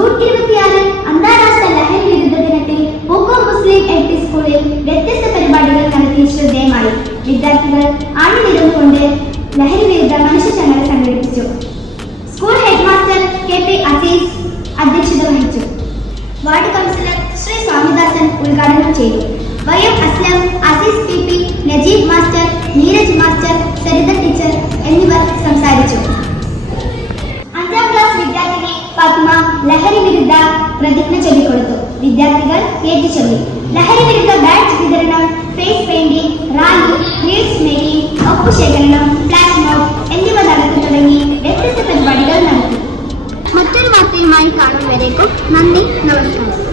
June 26 അന്താരാഷ്ട്ര ലഹരി വിരുദ്ധ ദിനത്തിൽ പൂക്കോ മുസ്ലിം എൽ.പി. സ്കൂളിൽ വ്യത്യസ്ത പരിപാടികൾ നടത്തി ശ്രദ്ധേയമായി. വിദ്യാർത്ഥികൾ അണിനിരന്നുകൊണ്ട് ലഹരി വിരുദ്ധ മനുഷ്യചങ്ങല സംഘടിപ്പിച്ചു. School head master K P. Azeez അധ്യക്ഷത വഹിച്ചു. വാർഡ് കൗൺസിലർ ശ്രീ സ്വാമിദാസൻ ഉദ്ഘാടനം ചെയ്തു. Y M. Aslam, Azeez P P., Najeeb master, Neeraj master, Saritha teacher എന്നിവർ സംസാരിച്ചു. 5ാം ക്ലാസ് വിദ്യാർത്ഥിനി പത്മ ലഹരി വിരുദ്ധ പ്രതിജ്ഞ ചൊല്ലിക്കൊടുത്തു. വിദ്യാർത്ഥികൾ ഏറ്റുചൊല്ലി. ലഹരി വിരുദ്ധ ബാഡ്ജ് വിതരണം, face painting, rally, reels making, ഒപ്പുശേഖരണം, ഫ്ലാഷ് മോബ് എന്നിവ നടത്തി തുടങ്ങി വ്യത്യസ്ത പരിപാടികൾ നടത്തി. മറ്റൊരു വാർത്തയുമായി കാണും വരേക്കും നന്ദി, നമസ്കാരം.